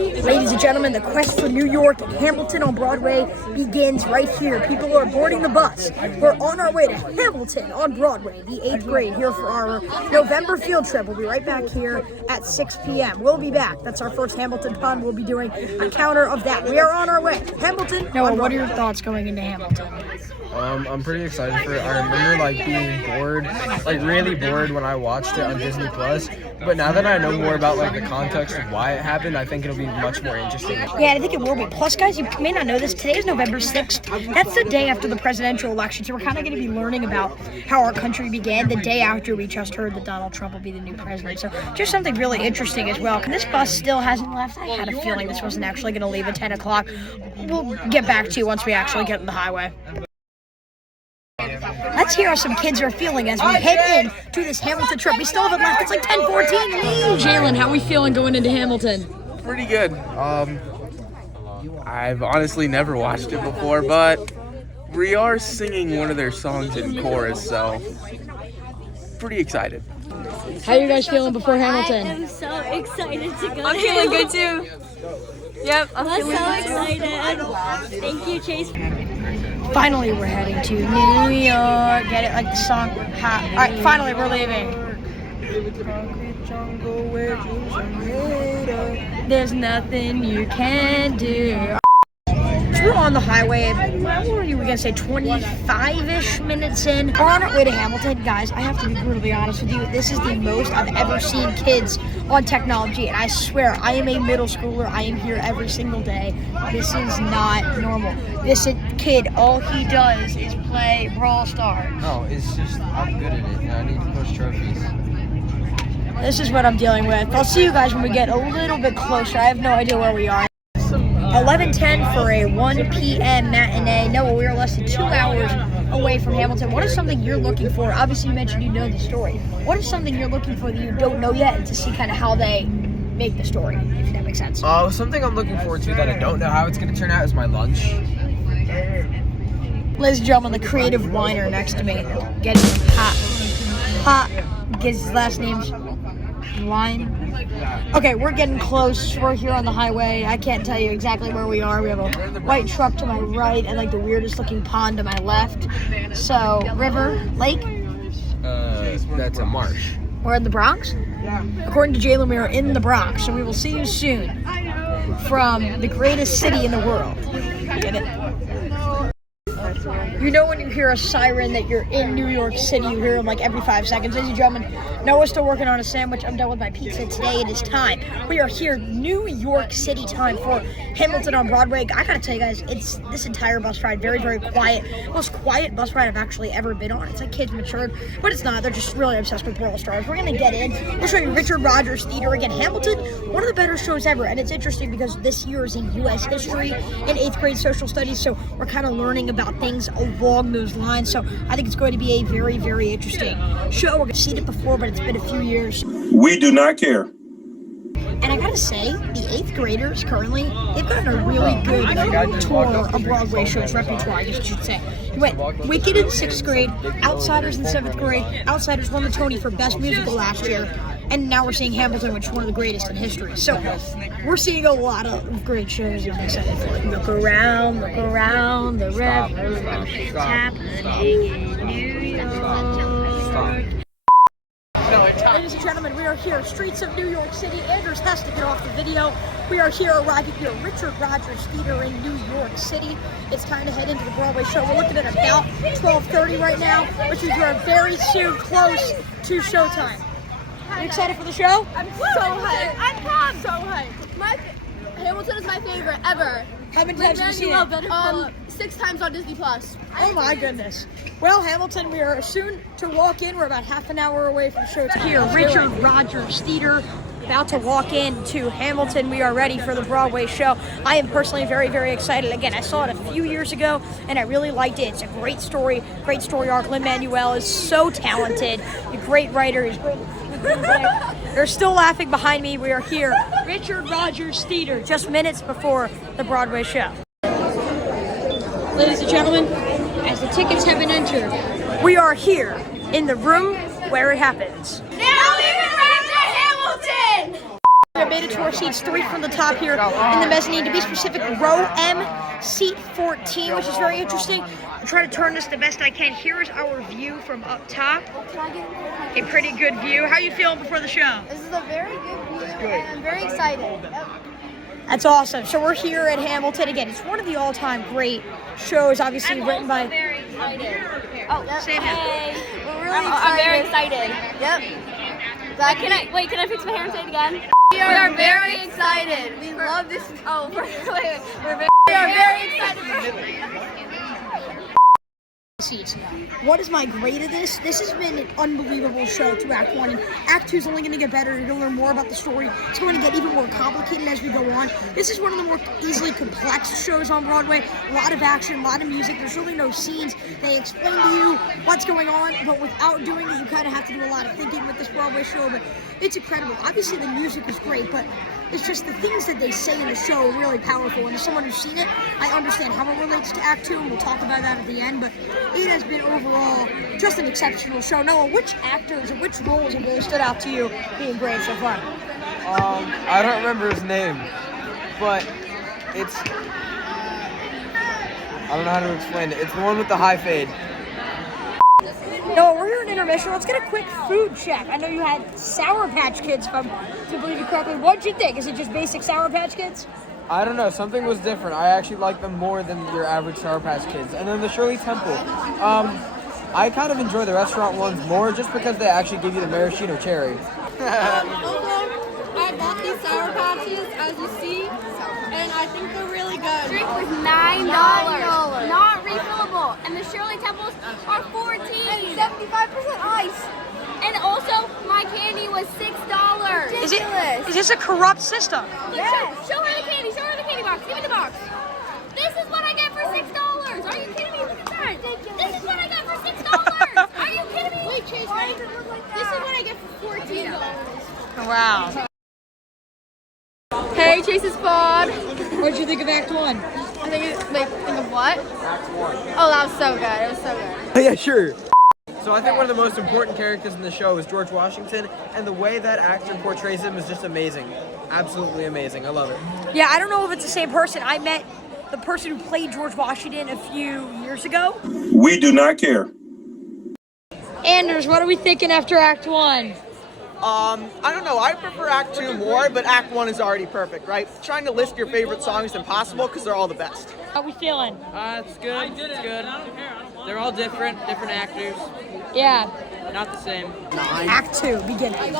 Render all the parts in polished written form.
Ladies and gentlemen, the quest for New York and Hamilton on Broadway begins right here. People are boarding the bus. We're on our way to Hamilton on Broadway, the 8th grade, here for our November field trip. We'll be right back here at 6 p.m. We'll be back. That's our first Hamilton pun. We'll be doing a counter of that. We are on our way. Hamilton. Noah, what are your thoughts going into Hamilton? I'm pretty excited for it. I remember being bored, really bored when I watched it on Disney Plus. But now that I know more about the context of why it happened, I think it'll be much more interesting. Yeah, I think it will be. Plus, guys, you may not know this. Today is November 6th. That's the day after the presidential election. So we're kind of going to be learning about how our country began the day after we just heard that Donald Trump will be the new president. So just something really interesting as well. And this bus still hasn't left. I had a feeling this wasn't actually going to leave at 10 o'clock. We'll get back to you once we actually get on the highway. Let's hear how some kids are feeling as we head in to this Hamilton trip. We still haven't left. It's 10:14. Jalen, how are we feeling going into Hamilton? Pretty good. I've honestly never watched it before, but we are singing one of their songs in chorus, so pretty excited. How are you guys feeling before Hamilton? I am so excited to go. I'm feeling good too. Yep, I'm so feeling excited. Thank you, Chase. Finally, we're heading to New York. Get it? Like the song. All right, finally, we're leaving. There's nothing you can do. So we're on the highway. What were you going to say? 25-ish minutes in. We're on our way to Hamilton. Guys, I have to be brutally honest with you. This is the most I've ever seen kids on technology. And I swear, I am a middle schooler. I am here every single day. This is not normal. This kid, all he does is play Brawl Stars. No, it's just, I'm good at it, and I need to push trophies. This is what I'm dealing with. I'll see you guys when we get a little bit closer. I have no idea where we are. 11:10 for a 1 p.m. matinee. Noah, we are less than 2 hours away from Hamilton. What is something you're looking for? Obviously, you mentioned you know the story. What is something you're looking for that you don't know yet to see kind of how they make the story, if that makes sense? Something I'm looking forward to that I don't know how it's going to turn out is my lunch. Ladies and gentlemen, the creative whiner next to me. Getting hot. His last name's Wine. Okay, we're getting close. We're here on the highway. I can't tell you exactly where we are. We have a white truck to my right and the weirdest looking pond to my left. So, river, lake? That's a marsh. We're in the Bronx? Yeah. According to Jalen, we are in the Bronx. So we will see you soon from the greatest city in the world. Get it? You know when you hear a siren that you're in New York City, you hear them every 5 seconds. Ladies and gentlemen, Noah's still working on a sandwich. I'm done with my pizza today. It is time. We are here, New York City time for Hamilton on Broadway. I gotta tell you guys, it's this entire bus ride, very, very quiet. Most quiet bus ride I've actually ever been on. It's like kids matured, but it's not. They're just really obsessed with Brawl Stars. We're gonna get in. We're showing Richard Rogers Theater again. Hamilton, one of the better shows ever, and it's interesting because this year is in U.S. history and 8th grade social studies, so we're kind of learning about things along those lines. So I think it's going to be a very, very interesting show. We've seen it before, but it's been a few years. We do not care. And I gotta say, the 8th graders currently, they've gotten a really good tour of Broadway shows, repertoire, I guess you should say. You went Wicked in 6th grade, Outsiders in 7th grade. Outsiders won the Tony for Best Musical last year. And now we're seeing Hamilton, which is one of the greatest in history. So we're seeing a lot of great shows. I'm excited for it. Look around the river. It's happening in New York. Ladies and gentlemen, we are here, streets of New York City. Andrews has to get off the video. We are here arriving here, Richard Rogers Theater in New York City. It's time to head into the Broadway show. We're looking at about 12:30 right now, which means we're very soon close to showtime. You excited for the show? I'm so hyped. I'm pumped. So hyped. Hamilton is my favorite ever. How many times have you seen it? 6 times on Disney Plus. Oh my goodness. Well, Hamilton, we are soon to walk in. We're about half an hour away from showtime. Here, Richard Rogers Theater. About to walk into Hamilton. We are ready for the Broadway show. I am personally very, very excited. Again, I saw it a few years ago, and I really liked it. It's a great story arc. Lin-Manuel is so talented. A great writer. He's great. They're still laughing behind me. We are here, Richard Rogers Theater, just minutes before the Broadway show. Ladies and gentlemen, as the tickets have been entered, we are here in the room where it happens. Now leave it right to Hamilton! beta tour seats, 3 from the top here in the mezzanine. To be specific, row M, seat 14, which is very interesting. I'll try to turn this the best I can. Here's our view from up top. A pretty good view. How are you feeling before the show? This is a very good view, and I'm very excited. That's awesome. So we're here at Hamilton again. It's one of the all-time great shows, obviously written by. Very excited. Oh, yep. Sam. Hey. We're really excited. I'm very excited. Yep. Can I fix my hair and say it again? We are very excited. We love this. Oh, wait. We are very excited. Seats. What is my grade of this? This has been an unbelievable show through Act 1. And Act 2 is only going to get better. You're going to learn more about the story. It's going to get even more complicated as we go on. This is one of the more easily complex shows on Broadway. A lot of action, a lot of music. There's really no scenes. They explain to you what's going on, but without doing it, you kind of have to do a lot of thinking with this Broadway show. But it's incredible. Obviously, the music is great, but it's just the things that they say in the show are really powerful. And as someone who's seen it, I understand how it relates to Act 2, and we'll talk about that at the end. But it has been overall just an exceptional show. Noah, which actors or which roles have really stood out to you being great so far? I don't remember his name, but it's, I don't know how to explain it. It's the one with the high fade. Noah, we're here in Intermission. Let's get a quick food check. I know you had Sour Patch Kids, if I believe you correctly. What'd you think? Is it just basic Sour Patch Kids? I don't know, something was different. I actually like them more than your average Sour Patch Kids. And then the Shirley Temple. I kind of enjoy the restaurant ones more just because they actually give you the maraschino cherry. I bought these Sour Patches, as you see, and I think they're really good. Drink was $9. Not refillable. And the Shirley Temples are $14. And 75% ice. And also, my candy was $6. Is this a corrupt system? Yes. Show her the candy. Show her the candy box. Give me the box. This is what I get for $6. Are you kidding me? Look at that. This is what I get for $6. Are you kidding me? Wait, Chase, why does it look like that? This is what I get for $14. Wow. Hey, Chase's pod. What did you think of Act 1? I think of what? Act 1. Oh, that was so good. It was so good. Yeah, sure. So I think one of the most important characters in the show is George Washington, and the way that actor portrays him is just amazing. Absolutely amazing. I love it. Yeah, I don't know if it's the same person. I met the person who played George Washington a few years ago. We do not care. Anders, what are we thinking after Act 1? I don't know. I prefer Act 2 more, but Act 1 is already perfect, right? Trying to list your favorite songs is impossible because they're all the best. How are we feeling? It's good. It's good. They're all different actors. Yeah. Not the same. Act 2, beginning.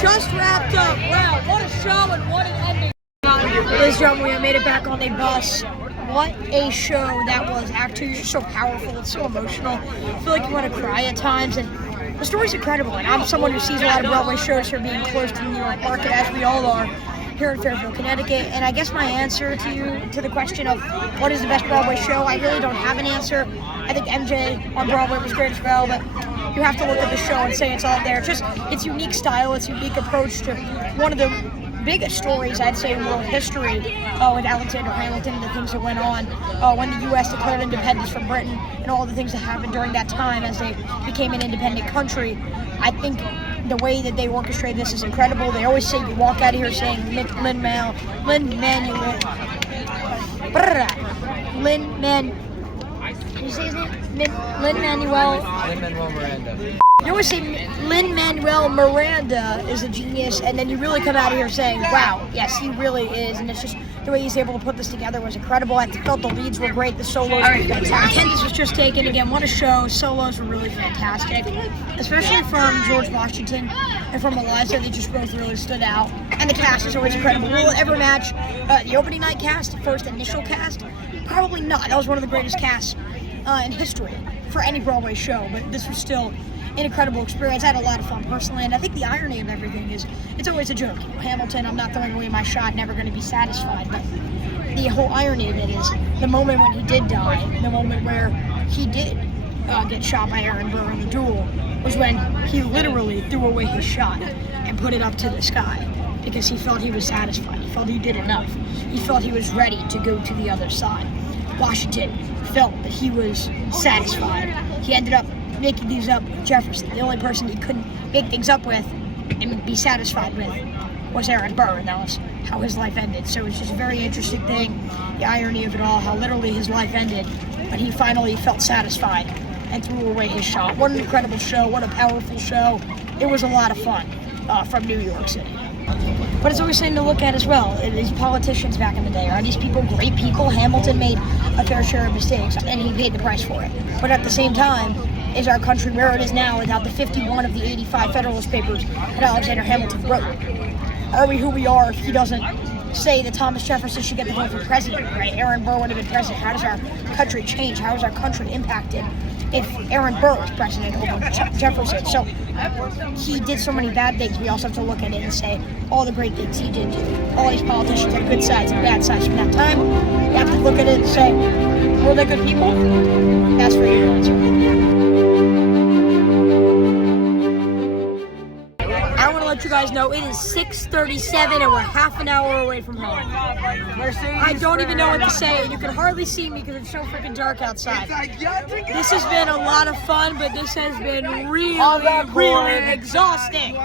Just wrapped up. Wow, what a show and what an ending. Ladies and gentlemen, we have made it back on the bus. What a show that was. Act 2 is just so powerful. It's so emotional. I feel like you want to cry at times. And the story's incredible. And I'm someone who sees a lot of Broadway shows here being close to the New York market, as we all are here in Fairfield, Connecticut. And I guess my answer to the question of what is the best Broadway show, I really don't have an answer. I think MJ on Broadway was great as well, but you have to look at the show and say it's all there. Just its unique style, its unique approach to one of the biggest stories, I'd say, in world history with Alexander Hamilton and the things that went on when the U.S. declared independence from Britain and all the things that happened during that time as they became an independent country. I think the way that they orchestrate this is incredible. They always say you walk out of here saying Lin-Manuel Miranda. You always say Lin-Manuel Miranda is a genius, and then you really come out of here saying, wow, yes, he really is. And it's just the way he's able to put this together was incredible. I felt the leads were great, the solos were fantastic. Attendance was just taken. Again, what a show. Solos were really fantastic, especially from George Washington and from Eliza. They just both really stood out. And the cast is always incredible. Will it ever match the opening night cast, the first initial cast? Probably not. That was one of the greatest casts in history for any Broadway show, but this was still an incredible experience. I had a lot of fun personally, and I think the irony of everything is it's always a joke. Hamilton, I'm not throwing away my shot, never going to be satisfied, but the whole irony of it is the moment when he did die, the moment where he did get shot by Aaron Burr in the duel, was when he literally threw away his shot and put it up to the sky. because he felt he was satisfied. He felt he did enough. He felt he was ready to go to the other side. Washington felt that he was satisfied. He ended up making things up with Jefferson. The only person he couldn't make things up with and be satisfied with was Aaron Burr, and that was how his life ended. So it's just a very interesting thing, the irony of it all, how literally his life ended, but he finally felt satisfied and threw away his shot. What an incredible show, what a powerful show. It was a lot of fun from New York City. But it's always something to look at as well. These politicians back in the day, are these people great people? Hamilton made a fair share of mistakes, and he paid the price for it. But at the same time, is our country where it is now without the 51 of the 85 Federalist Papers that Alexander Hamilton wrote? Are we who we are if he doesn't say that Thomas Jefferson should get the vote for president, right? Aaron Burr would have been president. How does our country change? How is our country impacted if Aaron Burr was president over Jefferson? So he did so many bad things. We also have to look at it and say all the great things he did do. All these politicians had good sides and bad sides from that time. You have to look at it and say, were they good people? That's for you to answer. I want to let you guys know it is 6:37 and we're half an hour away from home. I don't even know what to say. You can hardly see me because it's so freaking dark outside. This has been a lot of fun, but this has been really, really exhausting.